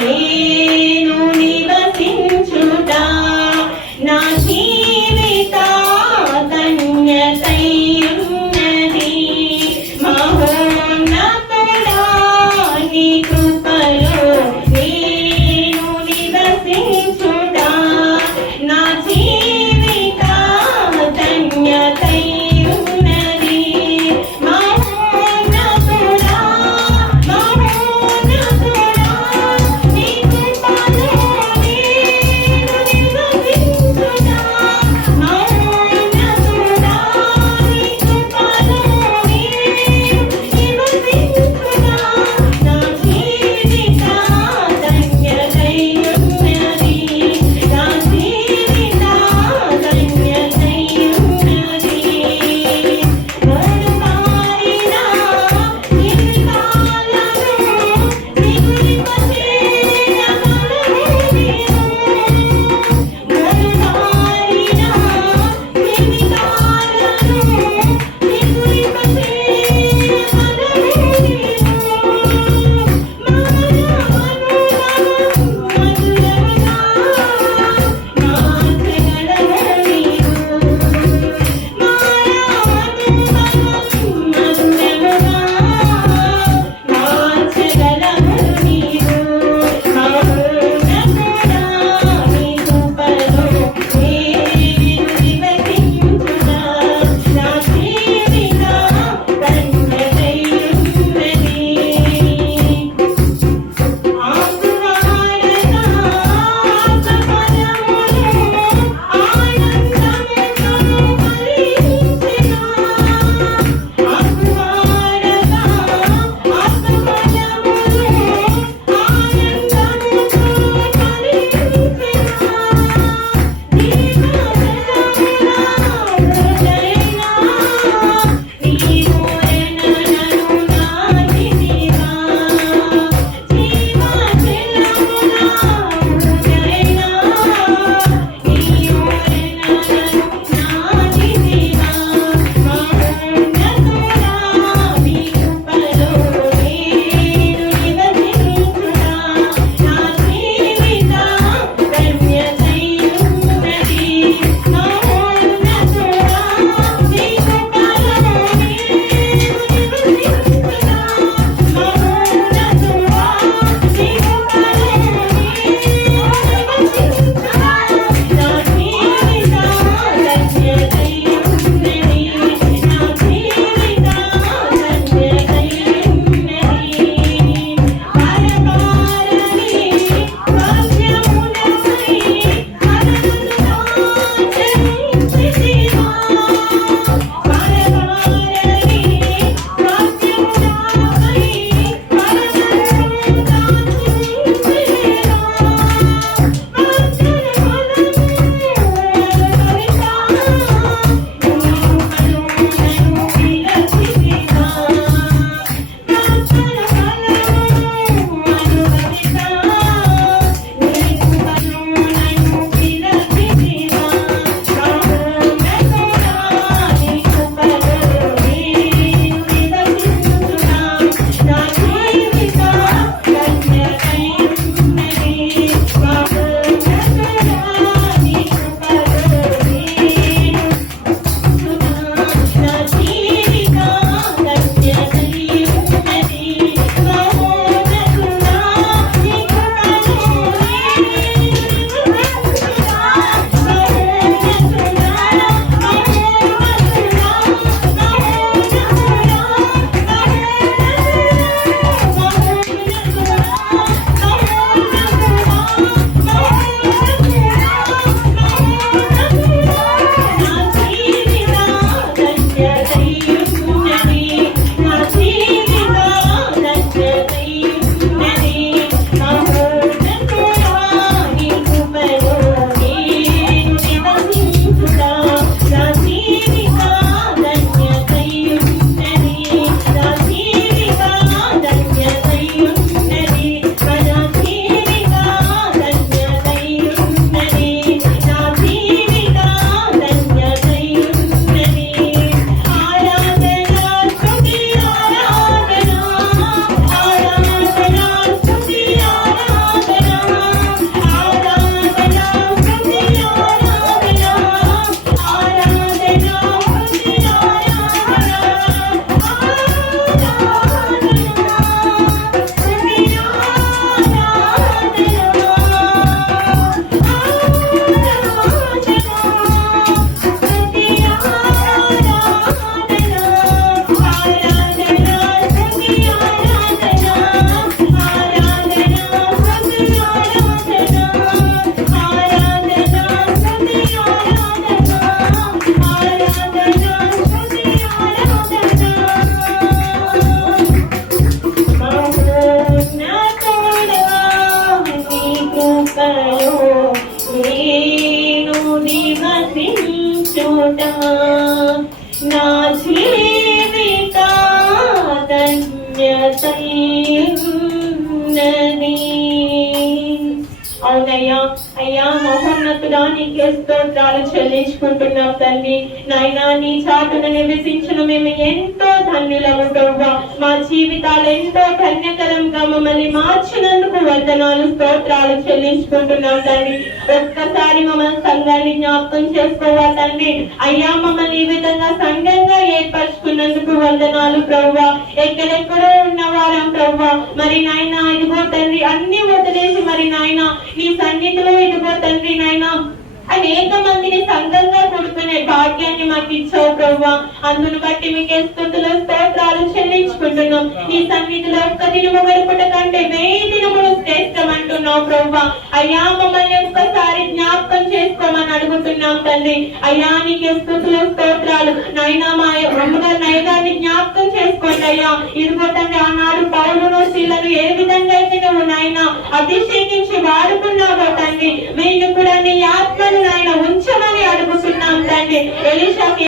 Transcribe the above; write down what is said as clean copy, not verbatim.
నేను నివసించుట నా జీవిత ధన్యతై ఉన్నది. మహోన్నతుడా నీ కృపలో నేను నివసించుట నా జీవిత ధన్యతై ఉన్నది. మహోన్నతుడా నీ కృపలో అయ్యా అయ్యా మహోన్నతుడా నీకే స్తోత్రాలు చెల్లించుకుంటున్నాం తండ్రి. నాయనా నీ చాటున నివసించిన మేము ఎంతో ధన్యులము ప్రభువా. మా జీవితాలు ఎంతో ధన్యకరంగా మమ్మల్ని మార్చినందుకు వందనాలు స్తోత్రాలు చెల్లించుకుంటున్నాం తండ్రి. ఒక్కసారి మమ్మల్ని సంఘాన్ని జ్ఞాపకం చేసుకోవాలి తండ్రి. అయ్యా మమ్మల్ని ఈ విధంగా సంఘంగా ఏర్పరచుకున్నందుకు వందనాలు ప్రభువా. ఎక్కడెక్కడో ఉన్న వారం ప్రభువా, మరి నాయన ఇదిగో తండ్రి అన్ని వదిలేసి మరి నాయన నీ సన్నిధిలో ఇదిగో తండ్రి నాయన అనేక మందిని సంఘంగా కూడుకునే భాగ్యాన్ని మాకు ఇచ్చావు ప్రభువా. అందును బట్టి మీకు స్తుతులు స్తోత్రాలు చెల్లించుకుంటున్నాం. నీ సన్నిధిలో ఒక్క దినము గడుపుట కంటే 1000 దినములు శ్రేష్టం అంటున్నావు ప్రభువా. అయ్యా మమ్మల్ని ఒక్కసారి జ్ఞాపకం చేసుకోమని అడుగుతున్నాం తండ్రి. అయ్యా నీకు స్తుతులు స్తోత్రాలు. నాయనా మా అమ్మగారు నయగాన్ని జ్ఞాపకం చేసుకోండి అయ్యా. ఇదిగో తండ్రి ఆనాడు పౌలును శీలను ఏ విధంగా అయితే నువ్వు నాయన అభిషేకించి వాడుకున్నావో తండ్రి, వీళ్ళు కూడా నీ ఆత్మను నాయన ఉంచమని అడుగుతున్నాం తండ్రి. ఎలీషాకి